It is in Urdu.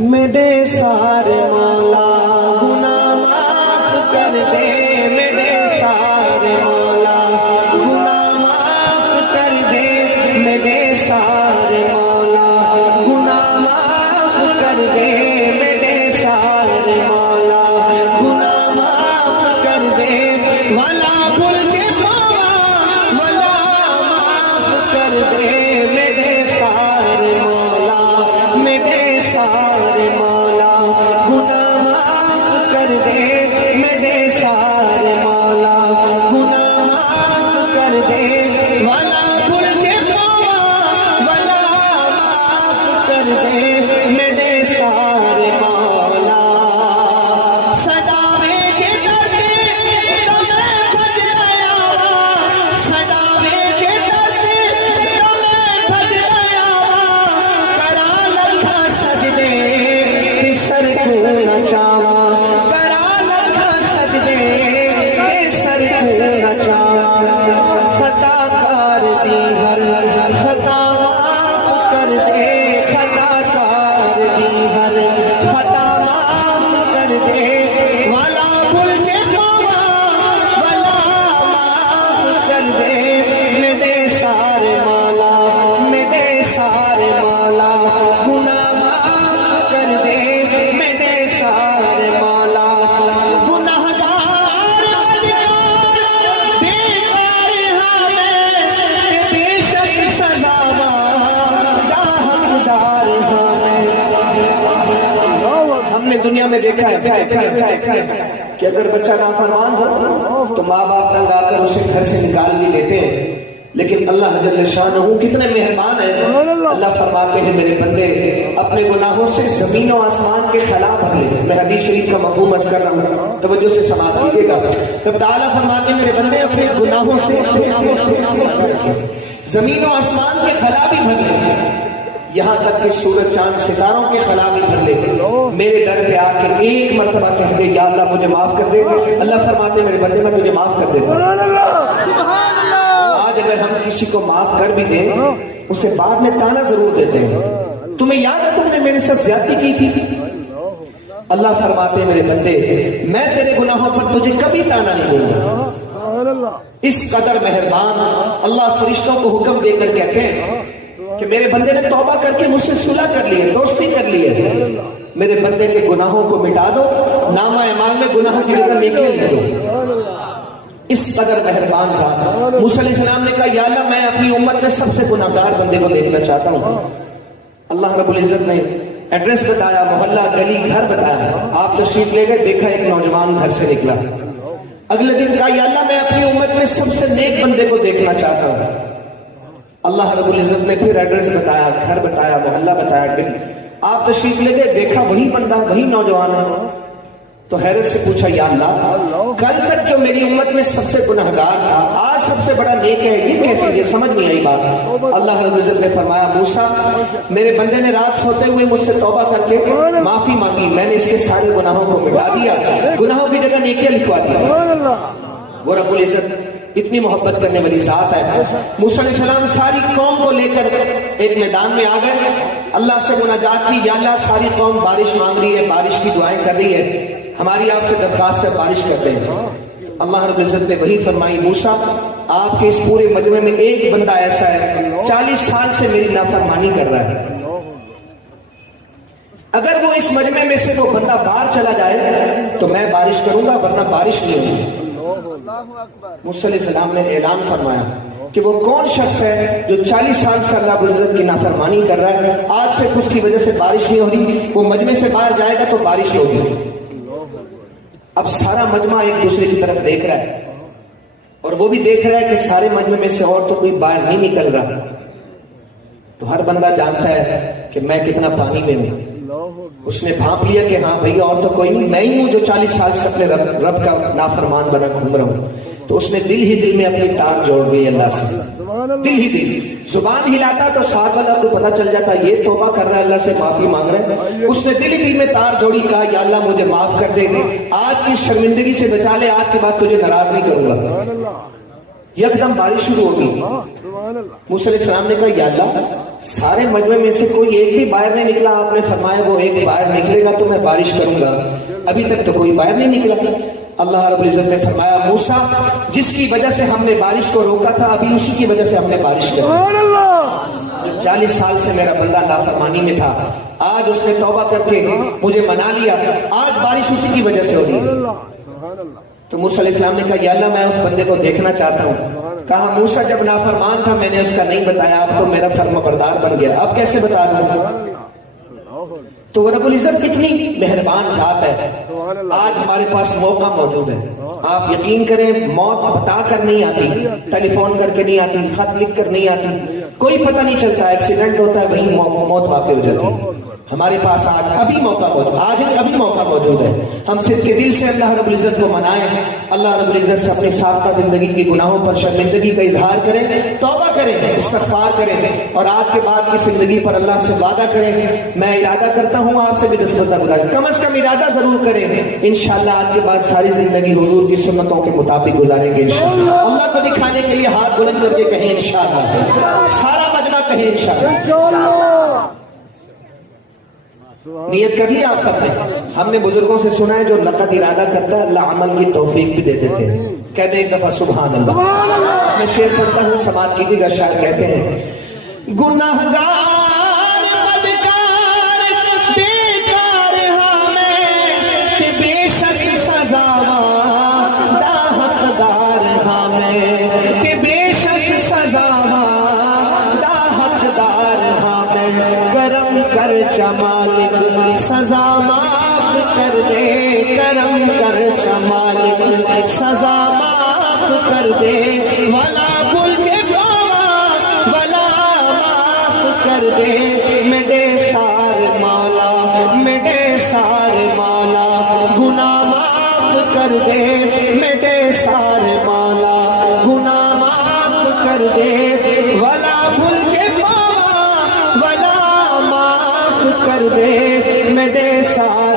میرے سارے مولا گناہ معاف کر دے، میرے سارے مولا گناہ معاف کر دے، میرے سارے مولا گناہ معاف کر دے، میرے سارے مولا گناہ معاف کر دے، والا برج پاوا والا معاف کر دے، میرے سارے مولا میرے سارے مولا گناہ معاف کر دے، میرے سارے مولا گناہ معاف کر دے، والا برج پاوا والا معاف کر دے، میرے سارے مولا سجاوے کے ڈرتے تمہیں بھج آیا، سجاوے کے ڈرتے تمہیں بھج آیا، کرا لکھا سجدے سر کو نہ چاوا، کرا لکھا سجدے سر کو نہ چاوا، خطا کار دی ہر خطا معاف کر دے، خطا کار دی ہر خطا معاف کر دے، والا برج پاوا والا معاف کر دے، میرے سارے مولا میرے سارے مولا گناہ معاف کر دے، میرے سارے مولا گناہگار بیکار ہمیں بے شک سزاواں دا حقدار ہمیں۔ ہم نے دنیا میں دیکھا ہے کہ اگر بچہ نافرمان ہو تو ماں باپ تنگ آ کر اسے گھر سے نکال بھی دیتے ہیں، لیکن اللہ جل شانہ کتنے مہربان ہیں، اللہ فرماتے ہیں میرے بندے اپنے گناہوں سے زمین و آسمان کے خلا بھر لے۔ میں حدیث شریف کا مفہوم عرض کر رہا ہوں، توجہ سے سماعت کیجیے گا۔ رب تعالیٰ فرماتے ہیں میرے بندے اپنے گناہوں سے زمین و آسمان کے خلا بھی بھر لے، یہاں تک کہ سورج چاند ستاروں کے خلا بھی بھر لے، میرے در پہ آ کے ایک مرتبہ کہہ دے یا اللہ مجھے معاف کر دے، اللہ فرماتے ہیں میرے بندے میں تجھے معاف کر دیتا ہوں۔ آج اگر ہم کسی کو معاف کر بھی دیں اسے بعد میں تانا ضرور دیتے ہیں، تمہیں یاد ہے تم نے میرے ساتھ زیادتی کی تھی، اللہ فرماتے ہیں میرے بندے میں تیرے گناہوں پر تجھے کبھی تانا نہیں دوں گا۔ اس قدر مہربان اللہ فرشتوں کو حکم دے کر کہتے ہیں کہ میرے بندے نے توبہ کر کے مجھ سے صلح کر لی ہے، دوستی کر لی ہے، میرے بندے کے گناہوں کو مٹا دو، نامہ اعمال میں گناہوں کی جگہ نیکی لکھ دو۔ اس قدر مہربان ذات موسیٰ علیہ السلام نے کہا یا اللہ میں اپنی امت میں سب سے گناہگار بندے کو دیکھنا چاہتا ہوں۔ اللہ رب العزت نے ایڈریس بتایا، محلہ گلی گھر بتایا، آپ تشریف لے گئے، دیکھا ایک نوجوان گھر سے نکلا، اگلے دن کہا یا اللہ میں اپنی امت میں سب سے نیک بندے کو دیکھنا چاہتا ہوں۔ اللہ رب العزت نے پھر ایڈریس بتایا، گھر بتایا، محلہ بتایا، گلی، آپ تشریف لے گئے، دیکھا وہی بندہ وہی نوجوان ہے، تو حیرت سے پوچھا یا اللہ کل تک جو میری امت میں سب سے گناہگار تھا آج سب سے بڑا نیک ہے، یہ کیسے؟ یہ سمجھ نہیں آئی بات۔ اللہ رب العزت نے فرمایا موسیٰ میرے بندے نے رات سوتے ہوئے مجھ سے توبہ کر کے معافی مانگی، میں نے اس کے سارے گناہوں کو مٹا دیا، گناہوں کی جگہ نیکیاں لکھوا دی۔ وہ رب العزت اتنی محبت کرنے والی ذات ہے۔ موسیٰ علیہ السلام ساری قوم کو لے کر ایک میدان میں آ گئے، اللہ سے مناجات کی، یا اللہ ساری قوم بارش مانگ رہی ہے، بارش کی دعائیں کر رہی ہے، ہماری آپ سے درخواست ہے بارش کرتے ہیں۔ اللہ رب العزت نے وہی فرمائی موسیٰ آپ کے اس پورے مجمع میں ایک بندہ ایسا ہے 40 سال سے میری نافرمانی کر رہا ہے، اگر وہ اس مجمع میں سے وہ بندہ باہر چلا جائے تو میں بارش کروں گا ورنہ بارش نہیں ہوگی۔ موسیٰ علیہ السلام نے اعلان فرمایا کہ وہ کون شخص ہے جو 40 سال سے اللہ رب العزت کی نافرمانی کر رہا ہے، آج صرف اس کی وجہ سے بارش نہیں ہو رہی، وہ مجمع سے باہر جائے گا تو بارش ہوگی۔ اب سارا مجمع ایک دوسرے کی طرف دیکھ رہا ہے اور وہ بھی دیکھ رہا ہے کہ سارے مجمع میں سے اور تو کوئی باہر نہیں نکل رہا، تو ہر بندہ جانتا ہے کہ میں کتنا پانی میں ہوں۔ اس نے بھانپ لیا کہ ہاں بھئی اور تو کوئی نہیں، میں ہی ہوں جو 40 سال سے اپنے رب کا نافرمان بنا گھوم رہا ہوں۔ تو اس نے دل ہی دل میں اپنی تار جوڑ گئی اللہ سے، دل ہی دل، زبان ہلاتا تو ساتھ والا کو پتہ چل جاتا یہ توبہ کر رہا ہے، اللہ سے معافی مانگ رہا ہے۔ اس نے دل ہی دل میں تار جوڑی، کہا یا اللہ مجھے معاف کر دے، آج کی شرمندگی سے بچا لے، آج کے بعد تجھے ناراض نہیں کروں گا۔ یکدم بارش شروع ہو گئی۔ موسیٰ علیہ السلام نے کہا یا اللہ سارے مجمع میں سے کوئی ایک بھی باہر نہیں نکلا. آپ نے فرمایا وہ ایک باہر نکلے گا تو میں بارش کروں گا. ابھی تک تو کوئی باہر نہیں نکلا. اللہ رب العزت نے فرمایا موسیٰ جس کی وجہ سے ہم نے بارش کو روکا تھا ابھی اسی کی وجہ سے ہم نے بارش کی. 40 سال سے میرا بندہ نافرمانی میں تھا, آج اس نے توبہ کر کے مجھے منا لیا, آج بارش اسی کی وجہ سے ہو رہی ہے. تو موسیٰ علیہ السلام نے کہا یا اللہ میں اس بندے کو دیکھنا چاہتا ہوں. کہا موسیٰ جب نافرمان تھا میں نے اس کا نہیں بتایا, اب تو میرا فرمانبردار بن گیا, اب کیسے بتا دوں. تو رب العزت کتنی مہربان ذات ہے. آج ہمارے پاس موقع موجود ہے. آپ یقین کریں موت بتا کر نہیں آتی, ٹیلی فون کر کے نہیں آتی, خط لکھ کر نہیں آتی, کوئی پتہ نہیں چلتا. ایکسیڈنٹ ہوتا ہے وہیں موت واقع ہو جاتی ہے. ہمارے پاس آج ابھی موقع موجود, آج ابھی موقع موجود ہے. ہم صرف کے دل سے اللہ رب العزت کو منائیں, اللہ رب العزت سے اپنی سابقہ زندگی کی گناہوں پر شرمندگی کا اظہار کریں, توبہ کریں, استغفار کریں, اور آج کے بعد کی زندگی پر اللہ سے وعدہ کریں. میں ارادہ کرتا ہوں آپ سے بھی دستبردار گزاریں, کم از کم ارادہ ضرور کریں. انشاءاللہ آج کے بعد ساری زندگی حضور کی سنتوں کے مطابق گزاریں گے انشاءاللہ. اللہ کو دکھانے کے لیے ہاتھ بلند کر کے کہیں انشاءاللہ, سارا مجمع کہیں انشاءاللہ. نیت کر لی آپ سب نے. ہم نے بزرگوں سے سنا ہے جو لقد ارادہ کرتا ہے اللہ عمل کی توفیق بھی دے دیتے ہیں. کہتے ہیں ایک دفعہ سبحان اللہ. میں شعر پڑھتا ہوں سماعت کیجیے گا. شاعر کہتے ہیں گناہگار بدکار بیکار ہمیں کہ بے شک سزاواں دا حقدار ہمیں, کہ بے شک سزاواں دا حقدار ہمیں. کرم کر چمالک سزا معاف کر دے, کرم کر چمالک سزا معاف کر دے. ولا بھول ولا معاف کر دے. میرے سار مالا میرے سار مالا گناہ معاف کر دے. میرے سار مالا گناہ معاف کر دے. ولا بھول ولا معاف کر دے. میرے سار